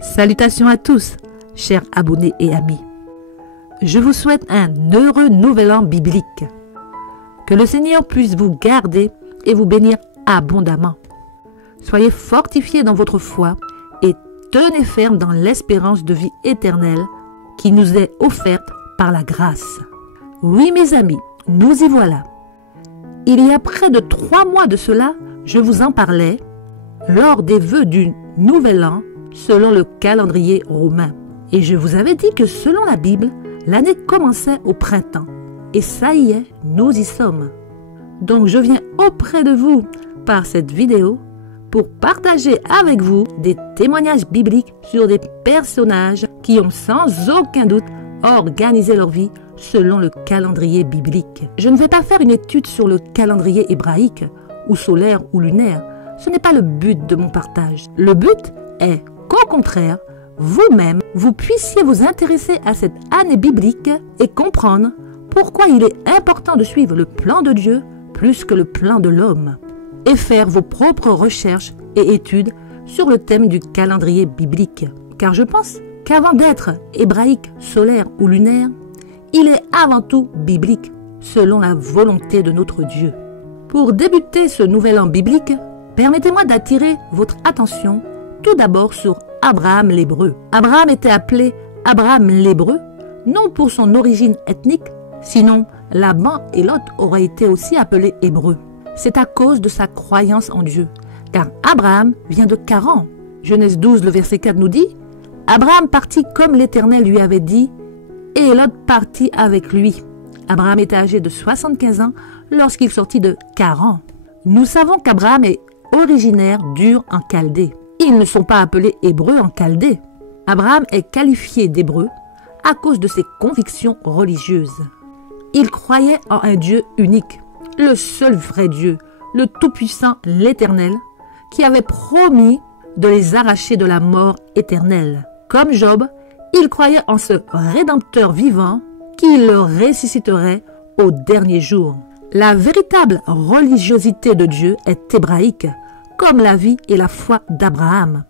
Salutations à tous, chers abonnés et amis. Je vous souhaite un heureux nouvel an biblique. Que le Seigneur puisse vous garder et vous bénir abondamment. Soyez fortifiés dans votre foi et tenez ferme dans l'espérance de vie éternelle qui nous est offerte par la grâce. Oui, mes amis, nous y voilà. Il y a près de 3 mois de cela, je vous en parlais lors des vœux du Nouvel An selon le calendrier romain. Et je vous avais dit que selon la Bible, l'année commençait au printemps. Et ça y est, nous y sommes. Donc je viens auprès de vous par cette vidéo pour partager avec vous des témoignages bibliques sur des personnages qui ont sans aucun doute organisé leur vie selon le calendrier biblique. Je ne vais pas faire une étude sur le calendrier hébraïque ou solaire ou lunaire. Ce n'est pas le but de mon partage. Le but est qu'au contraire, vous-même, vous puissiez vous intéresser à cette année biblique et comprendre pourquoi il est important de suivre le plan de Dieu plus que le plan de l'homme et faire vos propres recherches et études sur le thème du calendrier biblique. Car je pense qu'avant d'être hébraïque, solaire ou lunaire, il est avant tout biblique, selon la volonté de notre Dieu. Pour débuter ce nouvel an biblique, permettez-moi d'attirer votre attention tout d'abord sur Abraham l'Hébreu. Abraham était appelé Abraham l'Hébreu, non pour son origine ethnique, sinon Laban et Lot auraient été aussi appelés Hébreux. C'est à cause de sa croyance en Dieu, car Abraham vient de Charan. Genèse 12, le verset 4 nous dit « Abraham partit comme l'Éternel lui avait dit, et Lot partit avec lui. Abraham était âgé de 75 ans lorsqu'il sortit de Charan. » Nous savons qu'Abraham est originaire d'Ur en Chaldée. Ils ne sont pas appelés Hébreux en Chaldée. Abraham est qualifié d'Hébreu à cause de ses convictions religieuses. Il croyait en un Dieu unique, le seul vrai Dieu, le Tout-Puissant, l'Éternel, qui avait promis de les arracher de la mort éternelle. Comme Job, il croyait en ce Rédempteur vivant qui le ressusciterait au dernier jour. La véritable religiosité de Dieu est hébraïque, comme la vie et la foi d'Abraham.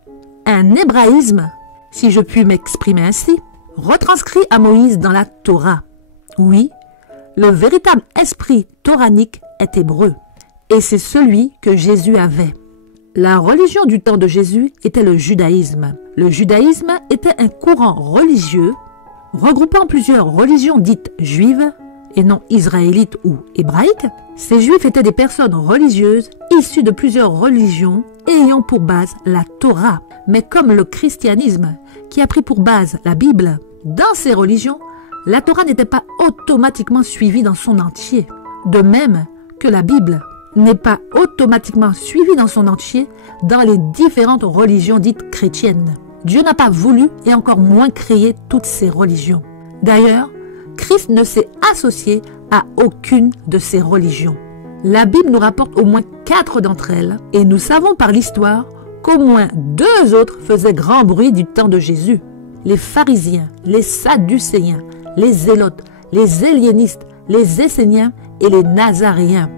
Un hébraïsme, si je puis m'exprimer ainsi, retranscrit à Moïse dans la Torah. Oui, le véritable esprit toranique est hébreu, et c'est celui que Jésus avait. La religion du temps de Jésus était le judaïsme. Le judaïsme était un courant religieux regroupant plusieurs religions dites juives et non israélites ou hébraïques. Ces juifs étaient des personnes religieuses issues de plusieurs religions et ayant pour base la Torah. Mais comme le christianisme, qui a pris pour base la Bible, dans ces religions, la Torah n'était pas automatiquement suivie dans son entier. De même que la Bible n'est pas automatiquement suivie dans son entier dans les différentes religions dites chrétiennes. Dieu n'a pas voulu et encore moins créé toutes ces religions. D'ailleurs, Christ ne s'est associé à aucune de ces religions. La Bible nous rapporte au moins 4 d'entre elles et nous savons par l'histoire qu'au moins 2 autres faisaient grand bruit du temps de Jésus. Les pharisiens, les sadducéens, les zélotes, les hélénistes, les esséniens et les nazaréens.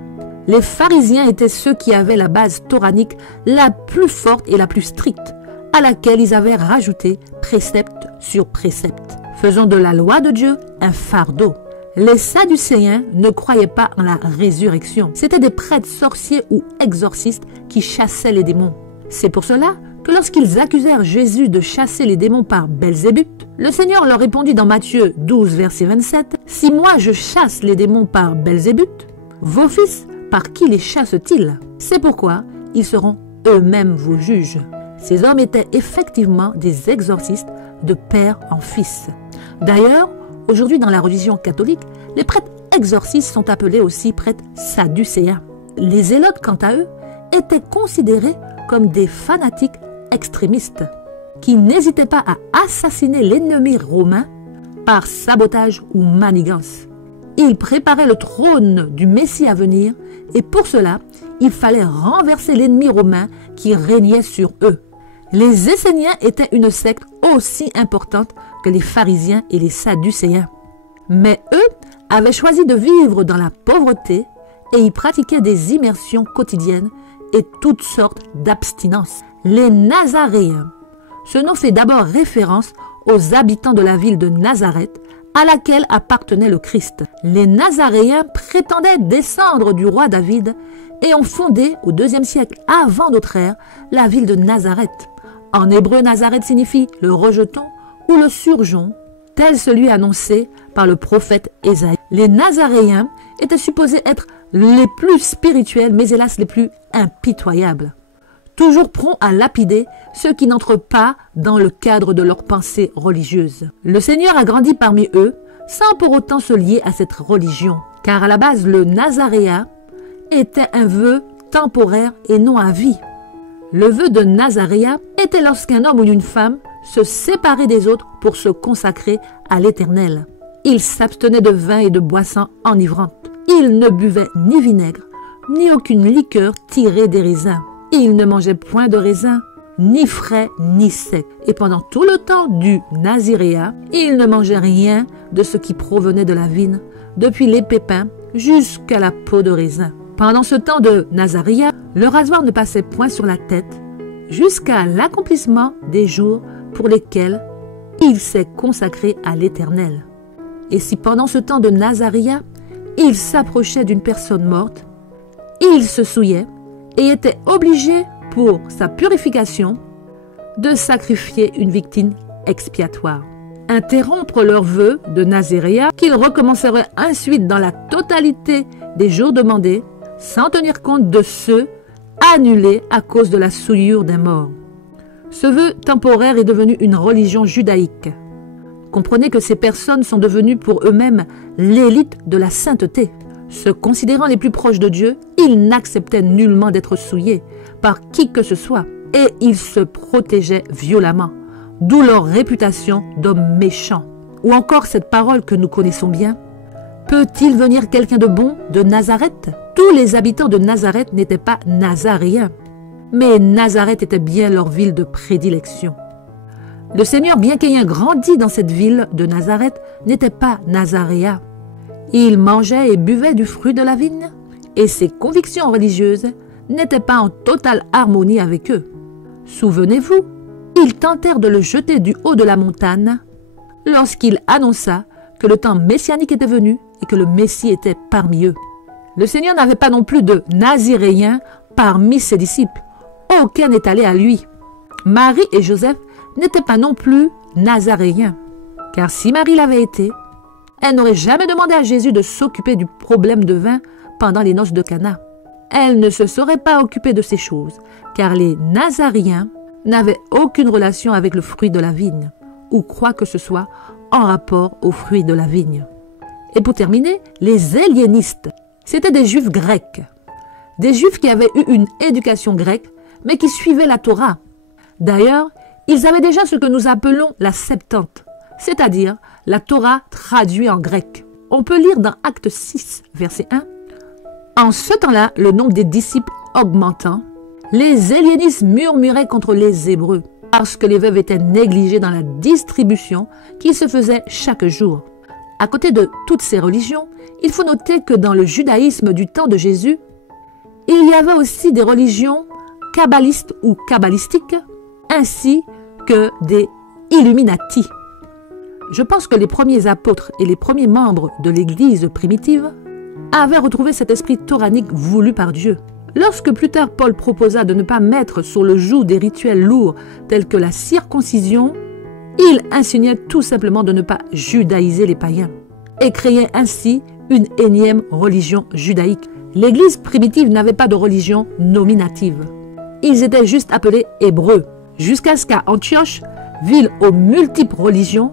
Les pharisiens étaient ceux qui avaient la base toranique la plus forte et la plus stricte, à laquelle ils avaient rajouté précepte sur précepte, faisant de la loi de Dieu un fardeau. Les sadducéens ne croyaient pas en la résurrection. C'étaient des prêtres sorciers ou exorcistes qui chassaient les démons. C'est pour cela que lorsqu'ils accusèrent Jésus de chasser les démons par Belzébuth, le Seigneur leur répondit dans Matthieu 12, verset 27, « Si moi je chasse les démons par Belzébuth, vos fils, par qui les chassent-ils? C'est pourquoi ils seront eux-mêmes vos juges. » Ces hommes étaient effectivement des exorcistes de père en fils. D'ailleurs, aujourd'hui dans la religion catholique, les prêtres exorcistes sont appelés aussi prêtres sadducéens. Les zélotes, quant à eux, étaient considérés comme des fanatiques extrémistes qui n'hésitaient pas à assassiner l'ennemi romain par sabotage ou manigance. Ils préparaient le trône du Messie à venir et pour cela, il fallait renverser l'ennemi romain qui régnait sur eux. Les Esséniens étaient une secte aussi importante que les pharisiens et les sadducéens. Mais eux avaient choisi de vivre dans la pauvreté et y pratiquaient des immersions quotidiennes et toutes sortes d'abstinences. Les Nazaréens Ce nom fait d'abord référence aux habitants de la ville de Nazareth, à laquelle appartenait le Christ. Les Nazaréens prétendaient descendre du roi David et ont fondé au IIe siècle avant notre ère la ville de Nazareth. En hébreu, Nazareth signifie le rejeton ou le surgeon, tel celui annoncé par le prophète Ésaïe. Les Nazaréens étaient supposés être les plus spirituels, mais hélas les plus impitoyables. Toujours prompts à lapider ceux qui n'entrent pas dans le cadre de leurs pensées religieuses. Le Seigneur a grandi parmi eux sans pour autant se lier à cette religion, car à la base, le Nazaréat était un vœu temporaire et non à vie. Le vœu de Nazaréat était lorsqu'un homme ou une femme se séparait des autres pour se consacrer à l'Éternel. Il s'abstenait de vin et de boissons enivrantes. Il ne buvait ni vinaigre, ni aucune liqueur tirée des raisins. Il ne mangeait point de raisins, ni frais, ni secs. Et pendant tout le temps du Naziréat, il ne mangeait rien de ce qui provenait de la vigne, depuis les pépins jusqu'à la peau de raisin. Pendant ce temps de Nazaréat, le rasoir ne passait point sur la tête, jusqu'à l'accomplissement des jours pour lesquels il s'est consacré à l'Éternel. Et si pendant ce temps de Nazaréat, il s'approchait d'une personne morte, il se souillait et était obligé, pour sa purification, de sacrifier une victime expiatoire. Interrompre leur vœu de Nazaréat, qu'ils recommenceraient ensuite dans la totalité des jours demandés, sans tenir compte de ceux annulés à cause de la souillure des morts. Ce vœu temporaire est devenu une religion judaïque. Comprenez que ces personnes sont devenues pour eux-mêmes l'élite de la sainteté. Se considérant les plus proches de Dieu, ils n'acceptaient nullement d'être souillés par qui que ce soit et ils se protégeaient violemment, d'où leur réputation d'hommes méchants. Ou encore cette parole que nous connaissons bien, peut-il venir quelqu'un de bon de Nazareth? Tous les habitants de Nazareth n'étaient pas nazaréens, mais Nazareth était bien leur ville de prédilection. Le Seigneur, bien qu'ayant grandi dans cette ville de Nazareth, n'était pas nazaréen. Il mangeait et buvait du fruit de la vigne, et ses convictions religieuses n'étaient pas en totale harmonie avec eux. Souvenez-vous, ils tentèrent de le jeter du haut de la montagne lorsqu'il annonça que le temps messianique était venu et que le Messie était parmi eux. Le Seigneur n'avait pas non plus de naziréens parmi ses disciples. Aucun n'est allé à lui. Marie et Joseph n'étaient pas non plus nazaréens, car si Marie l'avait été, elle n'aurait jamais demandé à Jésus de s'occuper du problème de vin pendant les noces de Cana. Elle ne se serait pas occupée de ces choses, car les Nazaréens n'avaient aucune relation avec le fruit de la vigne, ou quoi que ce soit en rapport au fruit de la vigne. Et pour terminer, les hellénistes, c'étaient des juifs grecs. Des juifs qui avaient eu une éducation grecque, mais qui suivaient la Torah. D'ailleurs, ils avaient déjà ce que nous appelons la Septante, c'est-à-dire la Torah traduite en grec. On peut lire dans Actes 6, verset 1. En ce temps-là, le nombre des disciples augmentant, les hellénistes murmuraient contre les Hébreux, parce que les veuves étaient négligées dans la distribution qui se faisait chaque jour. À côté de toutes ces religions, il faut noter que dans le judaïsme du temps de Jésus, il y avait aussi des religions kabbalistes ou kabbalistiques, ainsi que des Illuminati. Je pense que les premiers apôtres et les premiers membres de l'Église primitive avaient retrouvé cet esprit toranique voulu par Dieu. Lorsque plus tard Paul proposa de ne pas mettre sur le joug des rituels lourds tels que la circoncision, il insinuait tout simplement de ne pas judaïser les païens et créait ainsi une énième religion judaïque. L'Église primitive n'avait pas de religion nominative. Ils étaient juste appelés Hébreux, jusqu'à ce qu'à Antioche, ville aux multiples religions,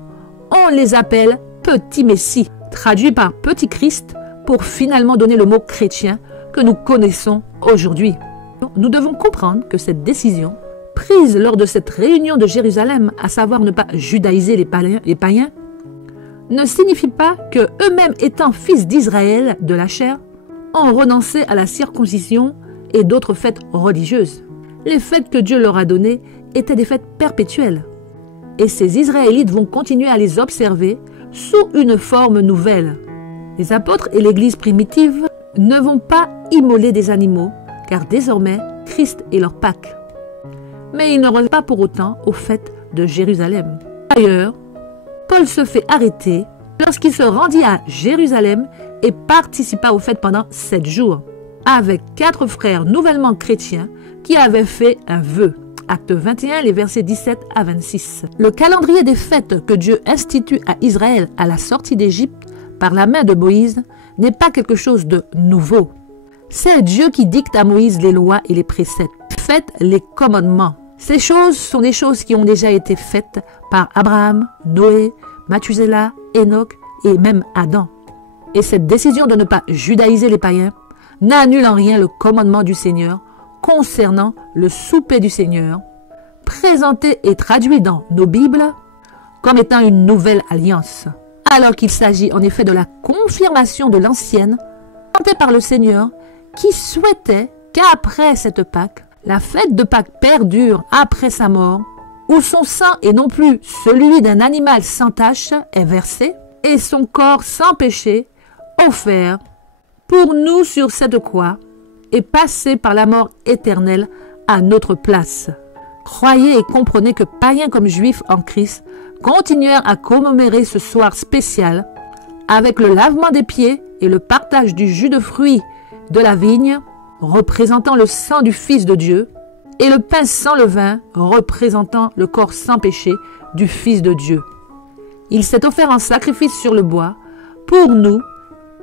on les appelle Petit Messie, traduit par Petit Christ, pour finalement donner le mot chrétien que nous connaissons aujourd'hui. Nous devons comprendre que cette décision, prise lors de cette réunion de Jérusalem, à savoir ne pas judaïser les païens, ne signifie pas que eux-mêmes étant fils d'Israël de la chair, ont renoncé à la circoncision et d'autres fêtes religieuses. Les fêtes que Dieu leur a données étaient des fêtes perpétuelles. Et ces Israélites vont continuer à les observer sous une forme nouvelle. Les apôtres et l'Église primitive ne vont pas immoler des animaux, car désormais, Christ est leur Pâque. Mais ils ne renoncent pas pour autant au fait de Jérusalem. D'ailleurs, Paul se fait arrêter lorsqu'il se rendit à Jérusalem et participa aux fêtes pendant 7 jours, avec 4 frères nouvellement chrétiens qui avaient fait un vœu. Acte 21, les versets 17 à 26. Le calendrier des fêtes que Dieu institue à Israël à la sortie d'Égypte par la main de Moïse n'est pas quelque chose de nouveau. C'est Dieu qui dicte à Moïse les lois et les préceptes. Faites les commandements. Ces choses sont des choses qui ont déjà été faites par Abraham, Noé, Mathusela, Enoch et même Adam. Et cette décision de ne pas judaïser les païens n'annule en rien le commandement du Seigneur concernant le souper du Seigneur, présenté et traduit dans nos Bibles comme étant une nouvelle alliance, alors qu'il s'agit en effet de la confirmation de l'ancienne, tentée par le Seigneur, qui souhaitait qu'après cette Pâque, la fête de Pâques perdure après sa mort, où son sang et non plus celui d'un animal sans tache est versé, et son corps sans péché offert pour nous sur cette croix, et passé par la mort éternelle à notre place. Croyez et comprenez que païens comme juifs en Christ continuèrent à commémorer ce soir spécial avec le lavement des pieds et le partage du jus de fruits de la vigne, représentant le sang du Fils de Dieu, et le pain sans levain, représentant le corps sans péché du Fils de Dieu. Il s'est offert en sacrifice sur le bois pour nous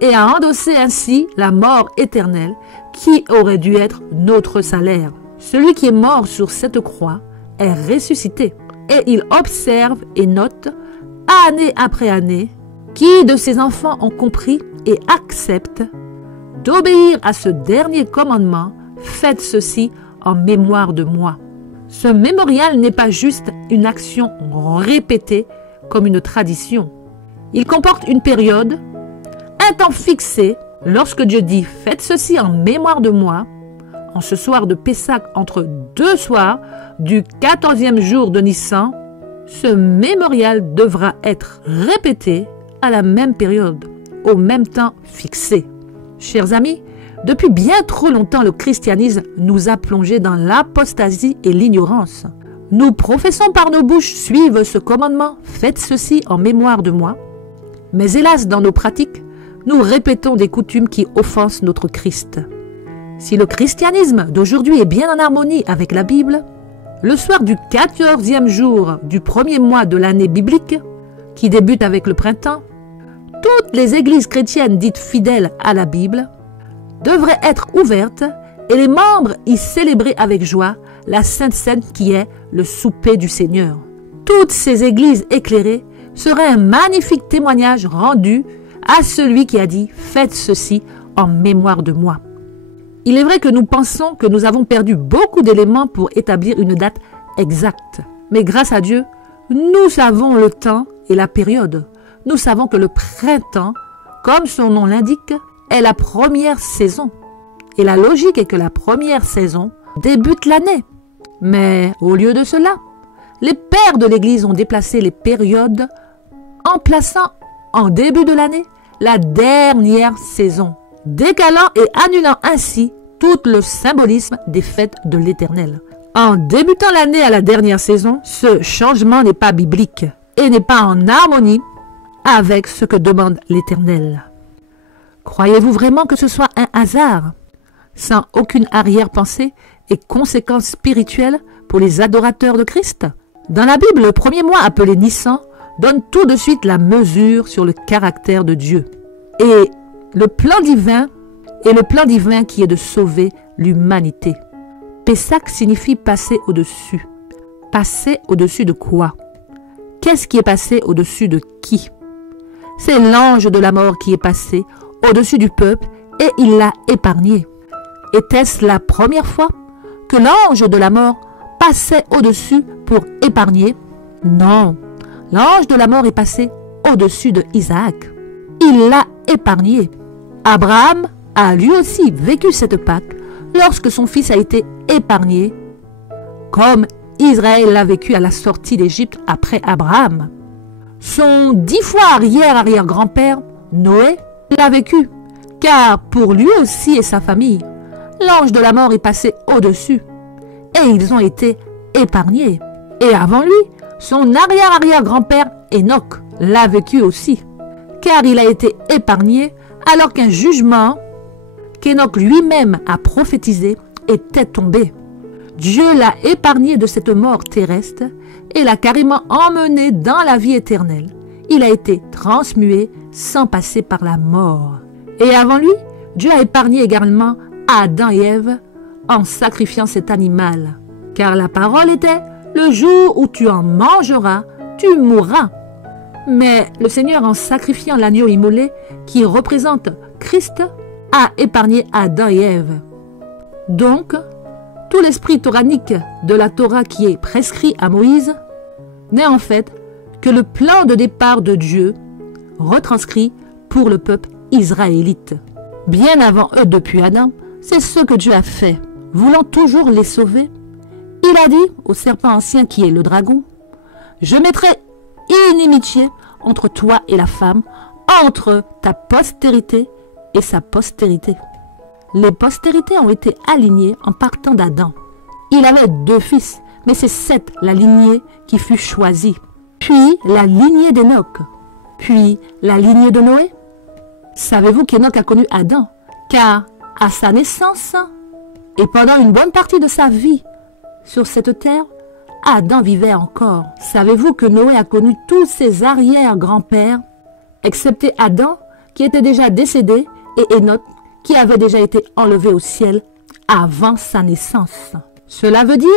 et a endossé ainsi la mort éternelle qui aurait dû être notre salaire. Celui qui est mort sur cette croix est ressuscité et il observe et note, année après année, qui de ses enfants ont compris et acceptent d'obéir à ce dernier commandement, faites ceci en mémoire de moi. Ce mémorial n'est pas juste une action répétée comme une tradition. Il comporte une période, un temps fixé. Lorsque Dieu dit « Faites ceci en mémoire de moi », en ce soir de Pessah entre 2 soirs du 14e jour de Nissan, ce mémorial devra être répété à la même période, au même temps fixé. Chers amis, depuis bien trop longtemps, le christianisme nous a plongés dans l'apostasie et l'ignorance. Nous professons par nos bouches suivre ce commandement « Faites ceci en mémoire de moi ». Mais hélas, dans nos pratiques, nous répétons des coutumes qui offensent notre Christ. Si le christianisme d'aujourd'hui est bien en harmonie avec la Bible, le soir du 14e jour du premier mois de l'année biblique, qui débute avec le printemps, toutes les églises chrétiennes dites fidèles à la Bible devraient être ouvertes et les membres y célébrer avec joie la Sainte Seine qui est le souper du Seigneur. Toutes ces églises éclairées seraient un magnifique témoignage rendu à celui qui a dit « Faites ceci en mémoire de moi ». Il est vrai que nous pensons que nous avons perdu beaucoup d'éléments pour établir une date exacte. Mais grâce à Dieu, nous savons le temps et la période. Nous savons que le printemps, comme son nom l'indique, est la première saison. Et la logique est que la première saison débute l'année. Mais au lieu de cela, les pères de l'Église ont déplacé les périodes en plaçant en début de l'année la dernière saison, décalant et annulant ainsi tout le symbolisme des fêtes de l'Éternel. En débutant l'année à la dernière saison, ce changement n'est pas biblique et n'est pas en harmonie avec ce que demande l'Éternel. Croyez-vous vraiment que ce soit un hasard, sans aucune arrière-pensée et conséquences spirituelles pour les adorateurs de Christ? Dans la Bible, le premier mois appelé Nissan donne tout de suite la mesure sur le caractère de Dieu. Et le plan divin qui est de sauver l'humanité. Pessah signifie passer au-dessus. Passer au-dessus de quoi? Qu'est-ce qui est passé au-dessus de qui? C'est l'ange de la mort qui est passé au-dessus du peuple et il l'a épargné. Était-ce la première fois que l'ange de la mort passait au-dessus pour épargner? Non. L'ange de la mort est passé au-dessus de Isaac. Il l'a épargné. Abraham a lui aussi vécu cette Pâque lorsque son fils a été épargné, comme Israël l'a vécu à la sortie d'Égypte après Abraham. Son 10 fois arrière-arrière-grand-père, Noé, l'a vécu, car pour lui aussi et sa famille, l'ange de la mort est passé au-dessus et ils ont été épargnés. Et avant lui, son arrière-arrière-grand-père Enoch l'a vécu aussi, car il a été épargné alors qu'un jugement qu'Enoch lui-même a prophétisé était tombé. Dieu l'a épargné de cette mort terrestre et l'a carrément emmené dans la vie éternelle. Il a été transmué sans passer par la mort. Et avant lui, Dieu a épargné également Adam et Ève en sacrifiant cet animal. Car la parole était, le jour où tu en mangeras, tu mourras. Mais le Seigneur, en sacrifiant l'agneau immolé qui représente Christ, a épargné Adam et Ève. Donc, tout l'esprit toranique de la Torah qui est prescrit à Moïse n'est en fait que le plan de départ de Dieu retranscrit pour le peuple israélite. Bien avant eux, depuis Adam, c'est ce que Dieu a fait, voulant toujours les sauver. Il a dit au serpent ancien qui est le dragon, « Je mettrai inimitié entre toi et la femme, entre ta postérité et sa postérité. » Les postérités ont été alignées en partant d'Adam. Il avait 2 fils, mais c'est Seth, la lignée, qui fut choisie. Puis la lignée d'Enoch, puis la lignée de Noé. Savez-vous qu'Enoch a connu Adam? Car à sa naissance et pendant une bonne partie de sa vie sur cette terre, Adam vivait encore. Savez-vous que Noé a connu tous ses arrière-grands-pères, excepté Adam, qui était déjà décédé, et Enoch, qui avait déjà été enlevé au ciel avant sa naissance. Cela veut dire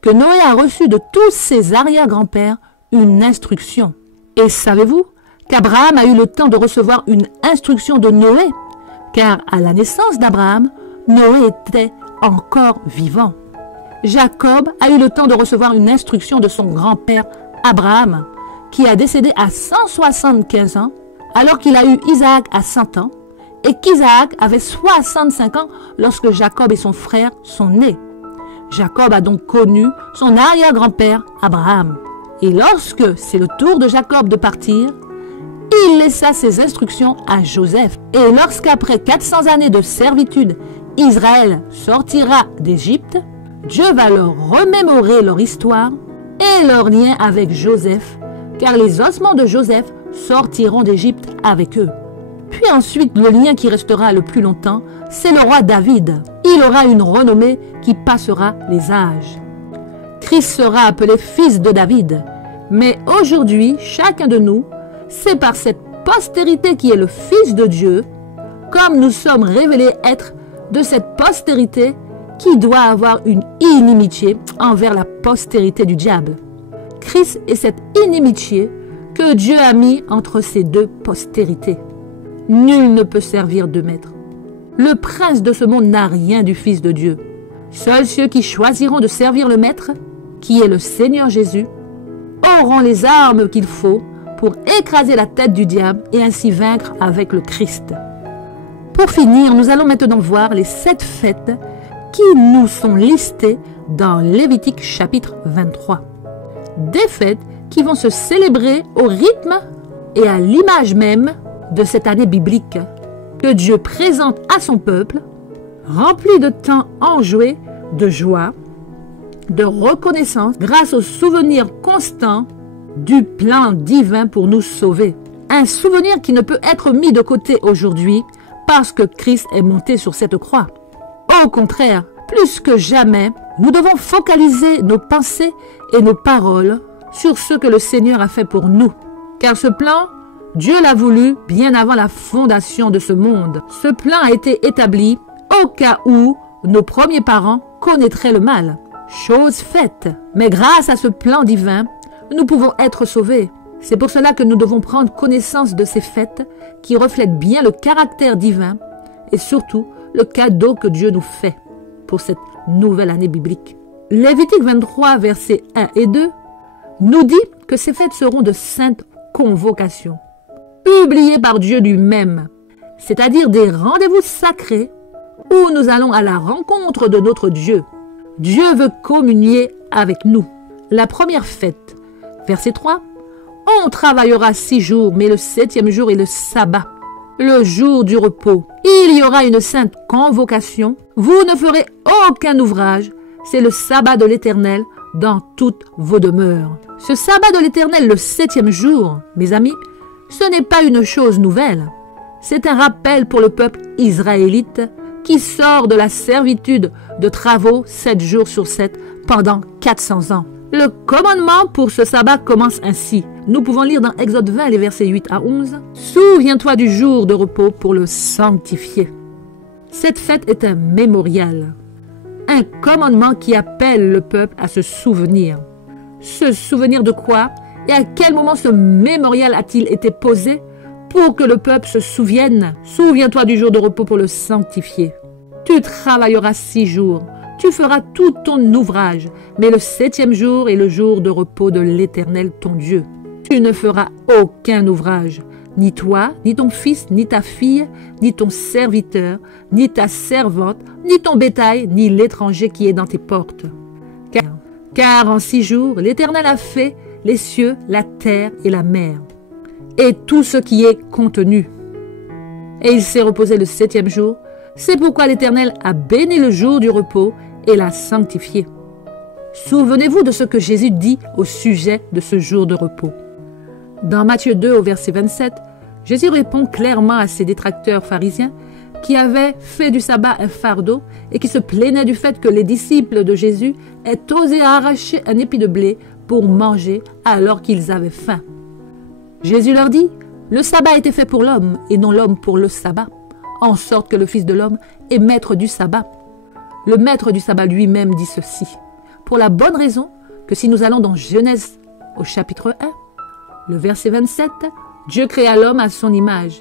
que Noé a reçu de tous ses arrière-grands-pères une instruction. Et savez-vous qu'Abraham a eu le temps de recevoir une instruction de Noé, car à la naissance d'Abraham, Noé était encore vivant. Jacob a eu le temps de recevoir une instruction de son grand-père Abraham, qui a décédé à 175 ans, alors qu'il a eu Isaac à 100 ans, et qu'Isaac avait 65 ans lorsque Jacob et son frère sont nés. Jacob a donc connu son arrière-grand-père Abraham. Et lorsque c'est le tour de Jacob de partir, il laissa ses instructions à Joseph. Et lorsqu'après 400 années de servitude, Israël sortira d'Égypte, Dieu va leur remémorer leur histoire et leur lien avec Joseph, car les ossements de Joseph sortiront d'Égypte avec eux. Puis ensuite, le lien qui restera le plus longtemps, c'est le roi David. Il aura une renommée qui passera les âges. Christ sera appelé fils de David. Mais aujourd'hui, chacun de nous, c'est par cette postérité qui est le Fils de Dieu, comme nous sommes révélés être de cette postérité qui doit avoir une inimitié envers la postérité du diable. Christ est cette inimitié que Dieu a mis entre ces 2 postérités. Nul ne peut servir 2 maîtres. Le prince de ce monde n'a rien du Fils de Dieu. Seuls ceux qui choisiront de servir le Maître, qui est le Seigneur Jésus, auront les armes qu'il faut pour écraser la tête du diable et ainsi vaincre avec le Christ. Pour finir, nous allons maintenant voir les 7 fêtes qui nous sont listées dans Lévitique chapitre 23. Des fêtes qui vont se célébrer au rythme et à l'image même de cette année biblique que Dieu présente à son peuple, rempli de temps enjoué, de joie, de reconnaissance grâce au souvenir constant du plan divin pour nous sauver. Un souvenir qui ne peut être mis de côté aujourd'hui parce que Christ est monté sur cette croix. Au contraire, plus que jamais, nous devons focaliser nos pensées et nos paroles sur ce que le Seigneur a fait pour nous. Car ce plan, Dieu l'a voulu bien avant la fondation de ce monde. Ce plan a été établi au cas où nos premiers parents connaîtraient le mal. Chose faite. Mais grâce à ce plan divin, nous pouvons être sauvés. C'est pour cela que nous devons prendre connaissance de ces fêtes qui reflètent bien le caractère divin et surtout le cadeau que Dieu nous fait pour cette nouvelle année biblique. Lévitique 23, versets 1 et 2 nous dit que ces fêtes seront de saintes convocations, publiées par Dieu lui-même, c'est-à-dire des rendez-vous sacrés où nous allons à la rencontre de notre Dieu. Dieu veut communier avec nous. La première fête, verset 3, on travaillera 6 jours, mais le 7e jour est le sabbat, le jour du repos. Il y aura une sainte convocation. Vous ne ferez aucun ouvrage. C'est le sabbat de l'Éternel, dans toutes vos demeures. Ce sabbat de l'Éternel, le 7e jour, mes amis, ce n'est pas une chose nouvelle. C'est un rappel pour le peuple israélite qui sort de la servitude de travaux 7 jours sur 7 pendant 400 ans. Le commandement pour ce sabbat commence ainsi. Nous pouvons lire dans Exode 20, les versets 8 à 11. « Souviens-toi du jour de repos pour le sanctifier. » Cette fête est un mémorial, un commandement qui appelle le peuple à se souvenir. Se souvenir de quoi et à quel moment ce mémorial a-t-il été posé pour que le peuple se souvienne? Souviens-toi du jour de repos pour le sanctifier. Tu travailleras 6 jours. Tu feras tout ton ouvrage, mais le 7e jour est le jour de repos de l'Éternel ton Dieu. Tu ne feras aucun ouvrage, ni toi, ni ton fils, ni ta fille, ni ton serviteur, ni ta servante, ni ton bétail, ni l'étranger qui est dans tes portes. Car en 6 jours, l'Éternel a fait les cieux, la terre et la mer, et tout ce qui est contenu. Et il s'est reposé le 7e jour. C'est pourquoi l'Éternel a béni le jour du repos et l'a sanctifié. Souvenez-vous de ce que Jésus dit au sujet de ce jour de repos. Dans Matthieu 2 au verset 27, Jésus répond clairement à ses détracteurs pharisiens qui avaient fait du sabbat un fardeau et qui se plaignaient du fait que les disciples de Jésus aient osé arracher un épi de blé pour manger alors qu'ils avaient faim. Jésus leur dit, le sabbat était fait pour l'homme et non l'homme pour le sabbat, en sorte que le Fils de l'homme est maître du sabbat. Le maître du sabbat lui-même dit ceci, pour la bonne raison que si nous allons dans Genèse au chapitre 1, le verset 27, Dieu créa l'homme à son image.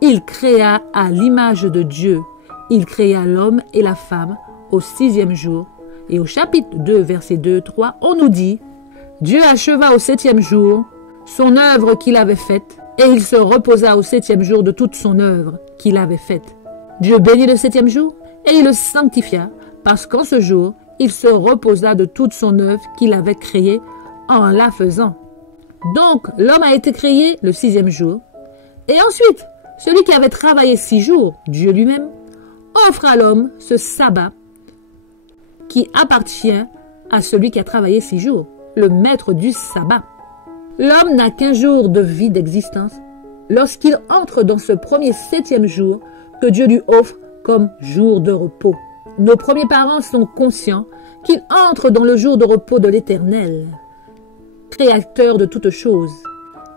Il créa à l'image de Dieu. Il créa l'homme et la femme au 6e jour. Et au chapitre 2, verset 2-3, on nous dit, Dieu acheva au 7e jour son œuvre qu'il avait faite, et il se reposa au 7e jour de toute son œuvre qu'il avait faite. Dieu bénit le 7e jour, et il le sanctifia, parce qu'en ce jour, il se reposa de toute son œuvre qu'il avait créée en la faisant. Donc, l'homme a été créé le 6e jour, et ensuite, celui qui avait travaillé 6 jours, Dieu lui-même, offre à l'homme ce sabbat qui appartient à celui qui a travaillé 6 jours, le maître du sabbat. L'homme n'a qu'un jour de vie d'existence lorsqu'il entre dans ce premier 7e jour que Dieu lui offre comme jour de repos. Nos premiers parents sont conscients qu'ils entrent dans le jour de repos de l'Éternel, créateur de toutes choses.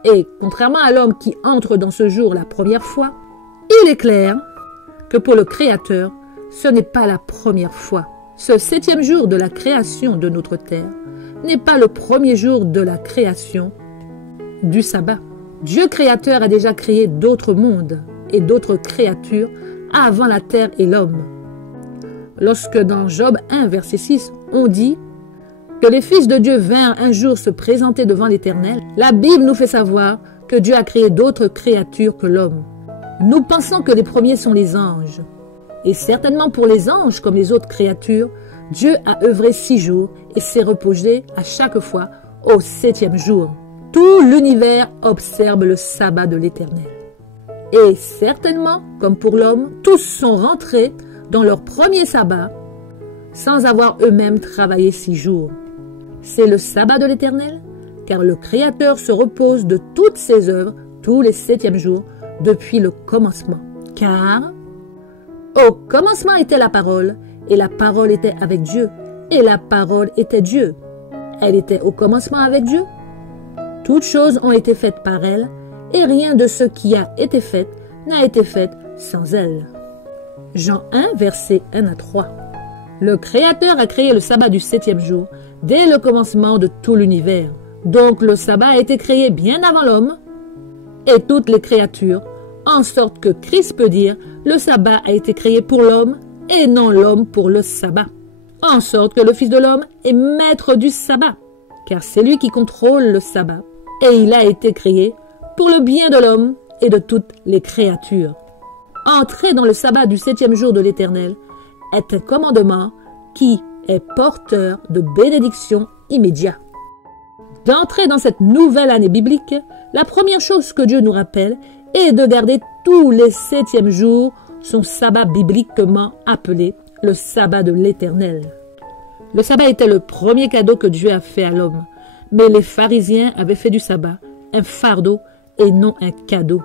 Et contrairement à l'homme qui entre dans ce jour la première fois, il est clair que pour le Créateur, ce n'est pas la première fois. Ce 7e jour de la création de notre terre n'est pas le premier jour de la création du sabbat. Dieu créateur a déjà créé d'autres mondes et d'autres créatures avant la terre et l'homme. Lorsque dans Job 1, verset 6, on dit que les fils de Dieu vinrent un jour se présenter devant l'Éternel, la Bible nous fait savoir que Dieu a créé d'autres créatures que l'homme. Nous pensons que les premiers sont les anges. Et certainement pour les anges, comme les autres créatures, Dieu a œuvré 6 jours et s'est reposé à chaque fois au 7e jour. Tout l'univers observe le sabbat de l'Éternel. Et certainement, comme pour l'homme, tous sont rentrés dans leur premier sabbat sans avoir eux-mêmes travaillé 6 jours. C'est le sabbat de l'Éternel, car le Créateur se repose de toutes ses œuvres tous les 7e jours depuis le commencement. Car au commencement était la parole, et la parole était avec Dieu, et la parole était Dieu. Elle était au commencement avec Dieu. Toutes choses ont été faites par elle, et rien de ce qui a été fait n'a été fait sans elle. Jean 1, versets 1 à 3. Le Créateur a créé le sabbat du 7e jour, dès le commencement de tout l'univers. Donc le sabbat a été créé bien avant l'homme et toutes les créatures, en sorte que Christ peut dire, le sabbat a été créé pour l'homme et non l'homme pour le sabbat. En sorte que le Fils de l'homme est maître du sabbat, car c'est lui qui contrôle le sabbat, et il a été créé pour le bien de l'homme et de toutes les créatures. Entrer dans le sabbat du 7e jour de l'Éternel est un commandement qui est porteur de bénédiction immédiate. D'entrer dans cette nouvelle année biblique, la première chose que Dieu nous rappelle est de garder tous les 7e jours son sabbat bibliquement appelé le sabbat de l'Éternel. Le sabbat était le premier cadeau que Dieu a fait à l'homme. Mais les pharisiens avaient fait du sabbat un fardeau et non un cadeau.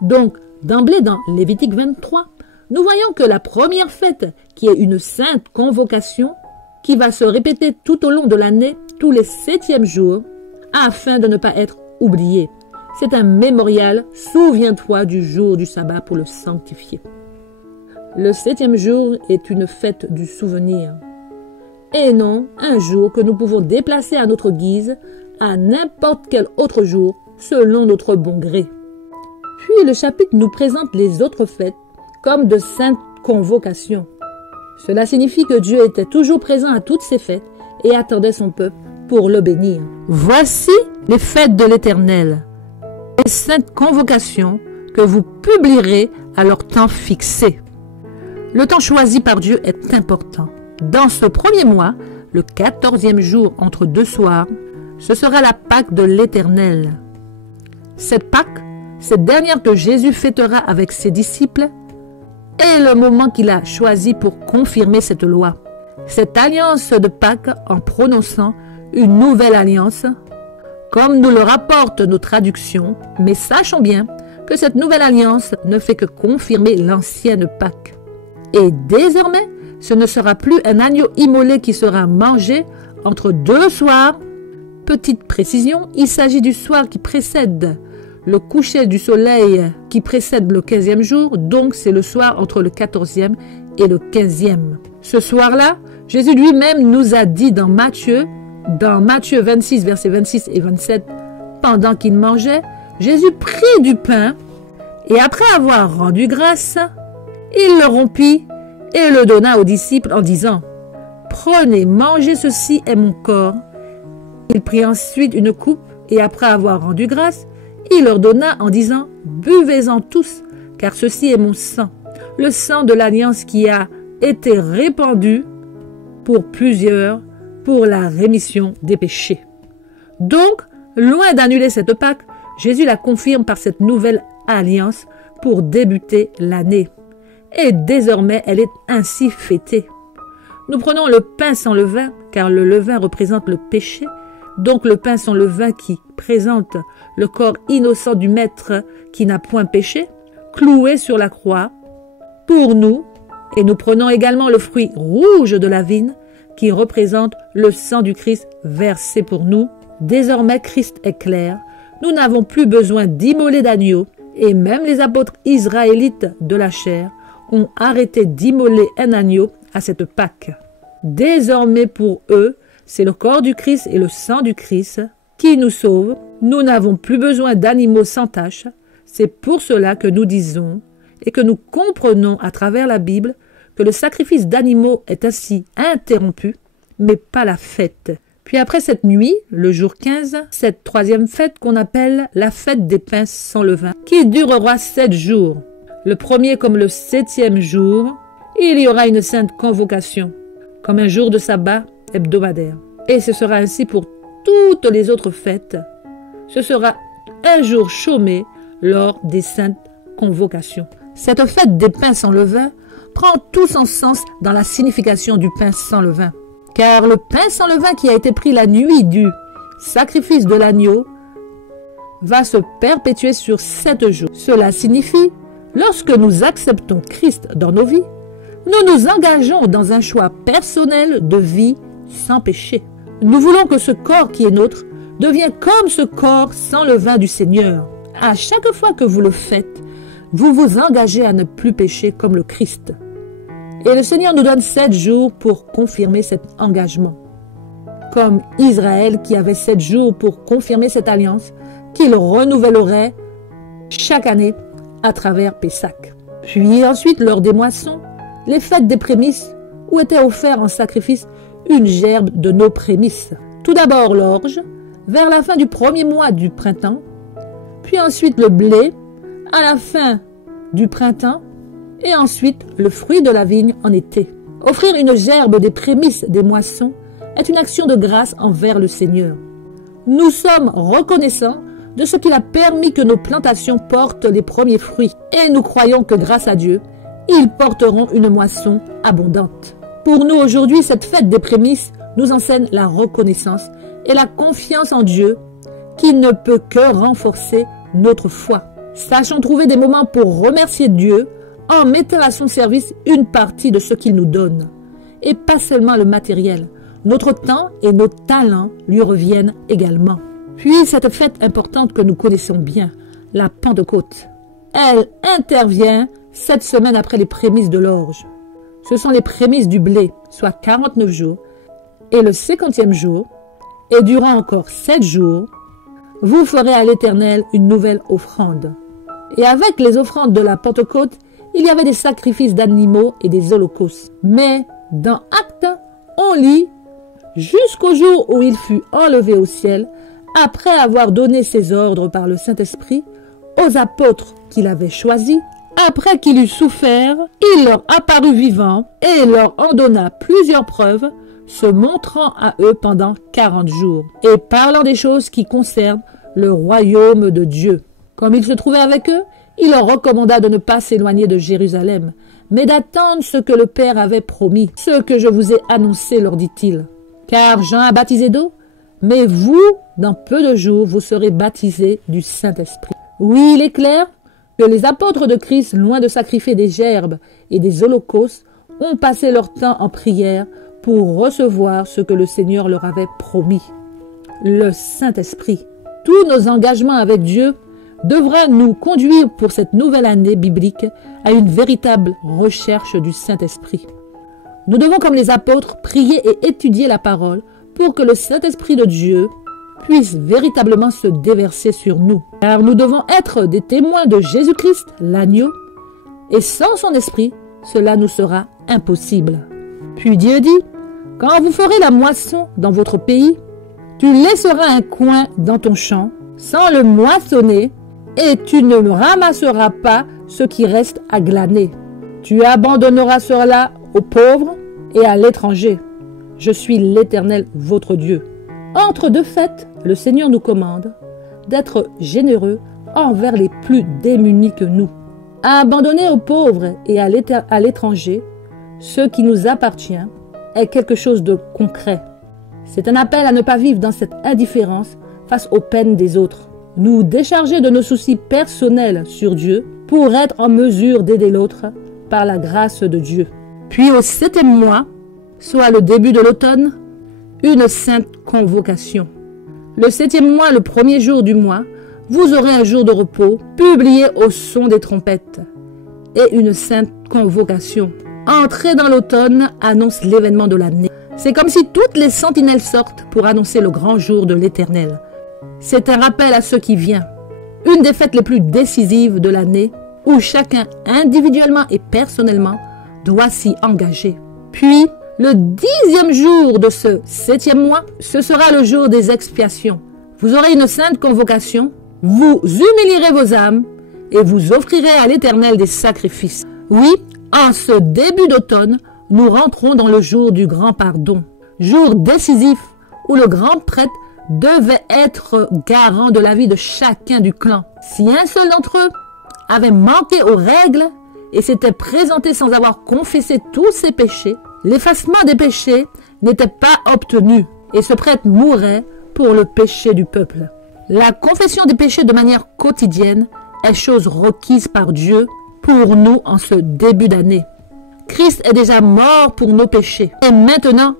Donc, d'emblée dans Lévitique 23, nous voyons que la première fête, qui est une sainte convocation, qui va se répéter tout au long de l'année, tous les 7e jours, afin de ne pas être oubliée. C'est un mémorial, souviens-toi du jour du sabbat pour le sanctifier. Le 7e jour est une fête du souvenir, et non un jour que nous pouvons déplacer à notre guise à n'importe quel autre jour, selon notre bon gré. Puis le chapitre nous présente les autres fêtes comme de saintes convocations. Cela signifie que Dieu était toujours présent à toutes ces fêtes et attendait son peuple pour le bénir. Voici les fêtes de l'Éternel, les saintes convocations que vous publierez à leur temps fixé. Le temps choisi par Dieu est important. Dans ce premier mois, le 14e jour entre 2 soirs, ce sera la Pâque de l'Éternel. Cette Pâque, cette dernière que Jésus fêtera avec ses disciples, est le moment qu'il a choisi pour confirmer cette loi. Cette alliance de Pâques en prononçant une nouvelle alliance, comme nous le rapportent nos traductions, mais sachons bien que cette nouvelle alliance ne fait que confirmer l'ancienne Pâque. Et désormais, ce ne sera plus un agneau immolé qui sera mangé entre 2 soirs. Petite précision, il s'agit du soir qui précède le coucher du soleil qui précède le 15e jour, donc c'est le soir entre le 14e et le 15e. Ce soir-là, Jésus lui-même nous a dit dans Matthieu 26, versets 26 et 27, pendant qu'il mangeait, Jésus prit du pain et après avoir rendu grâce, il le rompit et le donna aux disciples en disant, « Prenez, mangez, ceci est mon corps. » Il prit ensuite une coupe et après avoir rendu grâce, il leur donna en disant, « Buvez-en tous, car ceci est mon sang, le sang de l'alliance qui a été répandu pour plusieurs pour la rémission des péchés. » Donc, loin d'annuler cette Pâque, Jésus la confirme par cette nouvelle alliance pour débuter l'année. Et désormais, elle est ainsi fêtée. Nous prenons le pain sans levain, car le levain représente le péché, donc le pain sans levain qui présente le corps innocent du Maître qui n'a point péché, cloué sur la croix, pour nous, et nous prenons également le fruit rouge de la vigne, qui représente le sang du Christ versé pour nous. Désormais, Christ est clair. Nous n'avons plus besoin d'immoler d'agneau, et même les apôtres israélites de la chair ont arrêté d'immoler un agneau à cette Pâque. Désormais pour eux, c'est le corps du Christ et le sang du Christ qui nous sauvent. Nous n'avons plus besoin d'animaux sans tache. C'est pour cela que nous disons et que nous comprenons à travers la Bible que le sacrifice d'animaux est ainsi interrompu, mais pas la fête. Puis après cette nuit, le jour 15, cette 3e fête qu'on appelle la fête des pains sans levain, qui durera 7 jours. Le premier comme le 7e jour, il y aura une sainte convocation, comme un jour de sabbat hebdomadaire. Et ce sera ainsi pour toutes les autres fêtes. Ce sera un jour chômé lors des saintes convocations. Cette fête des pains sans levain prend tout son sens dans la signification du pain sans levain. Car le pain sans levain qui a été pris la nuit du sacrifice de l'agneau va se perpétuer sur 7 jours. Cela signifie, lorsque nous acceptons Christ dans nos vies, nous nous engageons dans un choix personnel de vie sans péché. Nous voulons que ce corps qui est nôtre devienne comme ce corps sans levain du Seigneur. À chaque fois que vous le faites, vous vous engagez à ne plus pécher comme le Christ. Et le Seigneur nous donne 7 jours pour confirmer cet engagement. Comme Israël qui avait 7 jours pour confirmer cette alliance qu'il renouvellerait chaque année à travers Pessah. Puis ensuite, lors des moissons, les fêtes des prémices où était offert en sacrifice une gerbe de nos prémices. Tout d'abord l'orge, vers la fin du premier mois du printemps, puis ensuite le blé, à la fin du printemps, et ensuite le fruit de la vigne en été. Offrir une gerbe des prémices des moissons est une action de grâce envers le Seigneur. Nous sommes reconnaissants de ce qu'il a permis que nos plantations portent les premiers fruits, et nous croyons que grâce à Dieu, ils porteront une moisson abondante. Pour nous aujourd'hui, cette fête des prémices nous enseigne la reconnaissance et la confiance en Dieu qui ne peut que renforcer notre foi. Sachons trouver des moments pour remercier Dieu en mettant à son service une partie de ce qu'il nous donne. Et pas seulement le matériel. Notre temps et nos talents lui reviennent également. Puis cette fête importante que nous connaissons bien, la Pentecôte. Elle intervient 7 semaines après les prémices de l'orge. Ce sont les prémices du blé, soit 49 jours, et le 50e jour, et durant encore 7 jours, vous ferez à l'Éternel une nouvelle offrande. Et avec les offrandes de la Pentecôte, il y avait des sacrifices d'animaux et des holocaustes. Mais dans Actes, on lit « Jusqu'au jour où il fut enlevé au ciel, après avoir donné ses ordres par le Saint-Esprit aux apôtres qu'il avait choisis, après qu'il eut souffert, il leur apparut vivant et leur en donna plusieurs preuves, se montrant à eux pendant 40 jours, et parlant des choses qui concernent le royaume de Dieu. Comme il se trouvait avec eux, il leur recommanda de ne pas s'éloigner de Jérusalem, mais d'attendre ce que le Père avait promis, ce que je vous ai annoncé, leur dit-il. Car Jean a baptisé d'eau, mais vous, dans peu de jours, vous serez baptisés du Saint-Esprit. Oui, il est clair que les apôtres de Christ, loin de sacrifier des gerbes et des holocaustes, ont passé leur temps en prière pour recevoir ce que le Seigneur leur avait promis, le Saint-Esprit. Tous nos engagements avec Dieu devra nous conduire pour cette nouvelle année biblique à une véritable recherche du Saint-Esprit. Nous devons, comme les apôtres, prier et étudier la parole pour que le Saint-Esprit de Dieu puisse véritablement se déverser sur nous. Car nous devons être des témoins de Jésus-Christ, l'agneau, et sans son esprit, cela nous sera impossible. Puis Dieu dit, quand vous ferez la moisson dans votre pays, tu laisseras un coin dans ton champ sans le moissonner, et tu ne ramasseras pas ce qui reste à glaner. Tu abandonneras cela aux pauvres et à l'étranger. Je suis l'Éternel, votre Dieu. Entre deux fêtes, le Seigneur nous commande d'être généreux envers les plus démunis que nous. À abandonner aux pauvres et à l'étranger ce qui nous appartient est quelque chose de concret. C'est un appel à ne pas vivre dans cette indifférence face aux peines des autres. Nous décharger de nos soucis personnels sur Dieu pour être en mesure d'aider l'autre par la grâce de Dieu. Puis au 7e mois, soit le début de l'automne, une sainte convocation. Le 7e mois, le premier jour du mois, vous aurez un jour de repos, publié au son des trompettes, et une sainte convocation. Entrer dans l'automne annonce l'événement de l'année. C'est comme si toutes les sentinelles sortent pour annoncer le grand jour de l'Éternel. C'est un rappel à ce qui vient. Une des fêtes les plus décisives de l'année où chacun individuellement et personnellement doit s'y engager. Puis, le 10e jour de ce 7e mois, ce sera le jour des expiations. Vous aurez une sainte convocation, vous humilierez vos âmes et vous offrirez à l'Éternel des sacrifices. Oui, en ce début d'automne, nous rentrons dans le jour du grand pardon, jour décisif où le grand prêtre devait être garant de la vie de chacun du clan. Si un seul d'entre eux avait manqué aux règles et s'était présenté sans avoir confessé tous ses péchés, l'effacement des péchés n'était pas obtenu et ce prêtre mourrait pour le péché du peuple. La confession des péchés de manière quotidienne est chose requise par Dieu pour nous en ce début d'année. Christ est déjà mort pour nos péchés et maintenant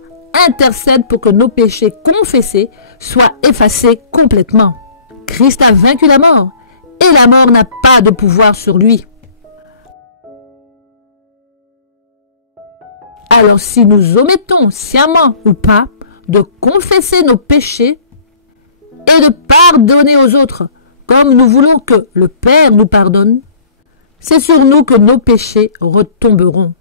intercède pour que nos péchés confessés soient effacés complètement. Christ a vaincu la mort et la mort n'a pas de pouvoir sur lui. Alors si nous omettons sciemment ou pas de confesser nos péchés et de pardonner aux autres comme nous voulons que le Père nous pardonne, c'est sur nous que nos péchés retomberont.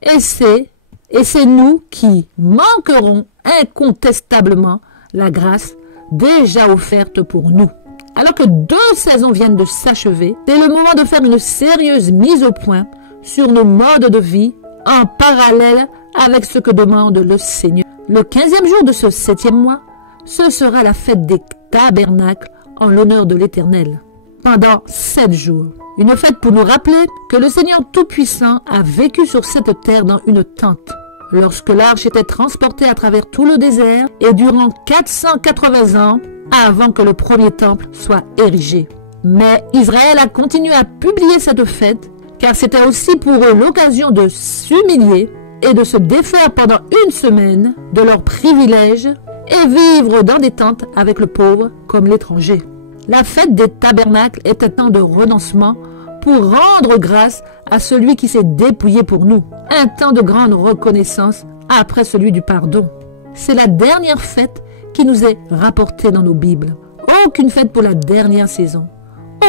Et c'est nous qui manquerons incontestablement la grâce déjà offerte pour nous. Alors que 2 saisons viennent de s'achever, c'est le moment de faire une sérieuse mise au point sur nos modes de vie en parallèle avec ce que demande le Seigneur. Le 15e jour de ce 7e mois, ce sera la fête des tabernacles en l'honneur de l'Éternel. Pendant 7 jours. Une fête pour nous rappeler que le Seigneur Tout-Puissant a vécu sur cette terre dans une tente. lorsque l'arche était transportée à travers tout le désert et durant 480 ans avant que le premier temple soit érigé. Mais Israël a continué à publier cette fête car c'était aussi pour eux l'occasion de s'humilier et de se défaire pendant une semaine de leurs privilèges et vivre dans des tentes avec le pauvre comme l'étranger. La fête des tabernacles est un temps de renoncement pour rendre grâce à celui qui s'est dépouillé pour nous. Un temps de grande reconnaissance après celui du pardon. C'est la dernière fête qui nous est rapportée dans nos Bibles. Aucune fête pour la dernière saison.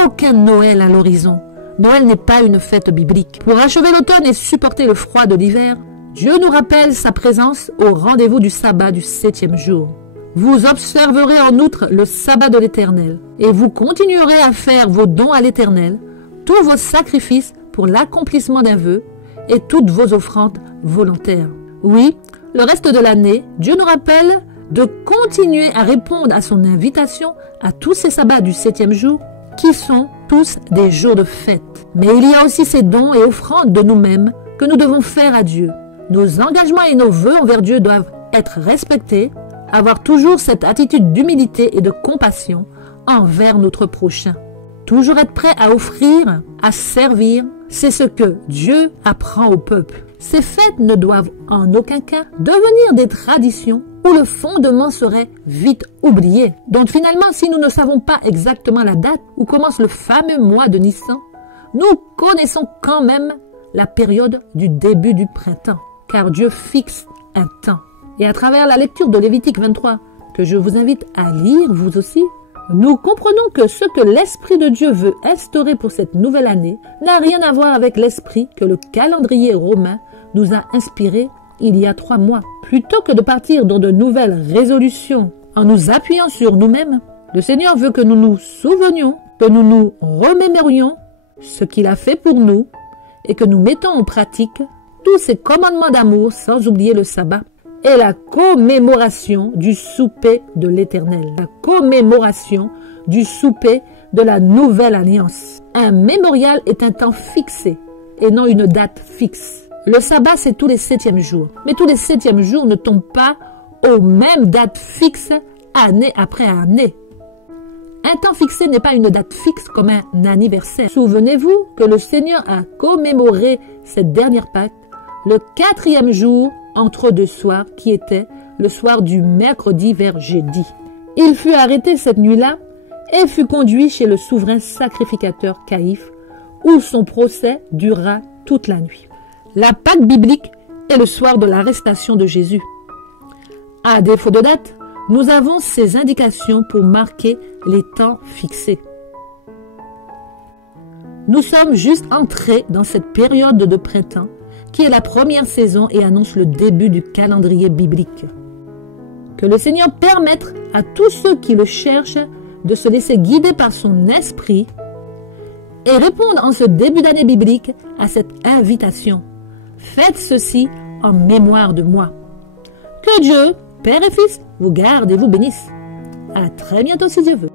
Aucun Noël à l'horizon. Noël n'est pas une fête biblique. Pour achever l'automne et supporter le froid de l'hiver, Dieu nous rappelle sa présence au rendez-vous du sabbat du 7e jour. Vous observerez en outre le sabbat de l'Éternel et vous continuerez à faire vos dons à l'Éternel, tous vos sacrifices pour l'accomplissement d'un vœu et toutes vos offrandes volontaires. Oui, le reste de l'année, Dieu nous rappelle de continuer à répondre à son invitation à tous ces sabbats du 7e jour qui sont tous des jours de fête. Mais il y a aussi ces dons et offrandes de nous-mêmes que nous devons faire à Dieu. Nos engagements et nos vœux envers Dieu doivent être respectés, avoir toujours cette attitude d'humilité et de compassion envers notre prochain. Toujours être prêt à offrir, à servir, c'est ce que Dieu apprend au peuple. Ces fêtes ne doivent en aucun cas devenir des traditions où le fondement serait vite oublié. Donc finalement, si nous ne savons pas exactement la date où commence le fameux mois de Nissan, nous connaissons quand même la période du début du printemps, car Dieu fixe un temps. Et à travers la lecture de Lévitique 23, que je vous invite à lire vous aussi, nous comprenons que ce que l'Esprit de Dieu veut instaurer pour cette nouvelle année n'a rien à voir avec l'esprit que le calendrier romain nous a inspiré il y a 3 mois. Plutôt que de partir dans de nouvelles résolutions en nous appuyant sur nous-mêmes, le Seigneur veut que nous nous souvenions, que nous nous remémorions ce qu'il a fait pour nous et que nous mettons en pratique tous ces commandements d'amour sans oublier le sabbat et la commémoration du souper de l'Éternel. La commémoration du souper de la nouvelle alliance. Un mémorial est un temps fixé et non une date fixe. Le sabbat, c'est tous les 7e jours. Mais tous les 7e jours ne tombent pas aux mêmes dates fixes année après année. Un temps fixé n'est pas une date fixe comme un anniversaire. Souvenez-vous que le Seigneur a commémoré cette dernière Pâque le 4e jour entre 2 soirs, qui était le soir du mercredi vers jeudi. Il fut arrêté cette nuit-là et fut conduit chez le souverain sacrificateur Caïphe, où son procès dura toute la nuit. La Pâque biblique est le soir de l'arrestation de Jésus. À défaut de date, nous avons ces indications pour marquer les temps fixés. Nous sommes juste entrés dans cette période de printemps qui est la première saison et annonce le début du calendrier biblique. Que le Seigneur permette à tous ceux qui le cherchent de se laisser guider par son esprit et répondre en ce début d'année biblique à cette invitation. Faites ceci en mémoire de moi. Que Dieu, Père et Fils, vous garde et vous bénisse. À très bientôt si Dieu veut.